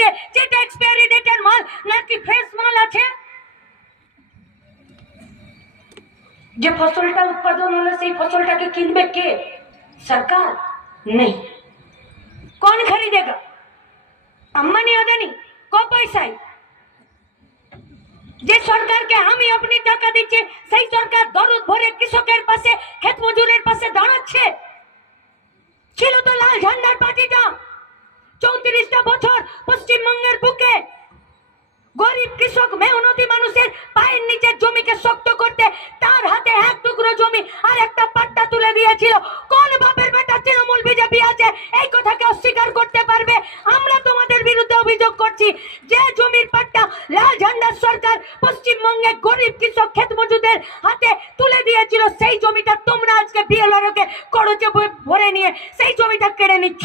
দিচ্ছে, যেটা এক্সপায়ারি ডেটের মাল নাকি ফ্রেশ মাল আছে। যে ফসলটা উৎপাদন হলো সেই ফসলটাকে কিনবে কে? सरकार नहीं। कौन खरीदेगा? अंबानी अदानी को पैसा যে সরকারকে আমি আপনি টাকা দিচ্ছি সেই সরকার দরদ ভরে কৃষকের পাশে ক্ষেত মজুরের পাশে দাঁড়াচ্ছে। ছিল তো লাল ঝান্ডার পার্টিটা 34টা বছর পশ্চিমবঙ্গের বুকে গরিব কৃষক মেহনতি মানুষের পায়ের নিচের জমিকে শক্ত করতে তার হাতে এক টুকরো জমি আর একটা পাট্টা তুলে দিয়েছিল। কোন বাপের বেটা তৃণমূল বিজেপি আছে এই কথাকে অস্বীকার করতে পারবে? আমরা তোমাদের বিরুদ্ধে অভিযোগ করছি, যে জমির পাট্টা লাল ঝান্ডার সরকার পশ্চিমবঙ্গে গরিব কৃষক ক্ষেত মজুরদের হাতে তুলে দিয়েছিল, সেই জমিটা তোমরা আজকে বিএলআরকে খরচে ভরে নিয়ে সেই জমিটা কেড়ে নিচ্ছ।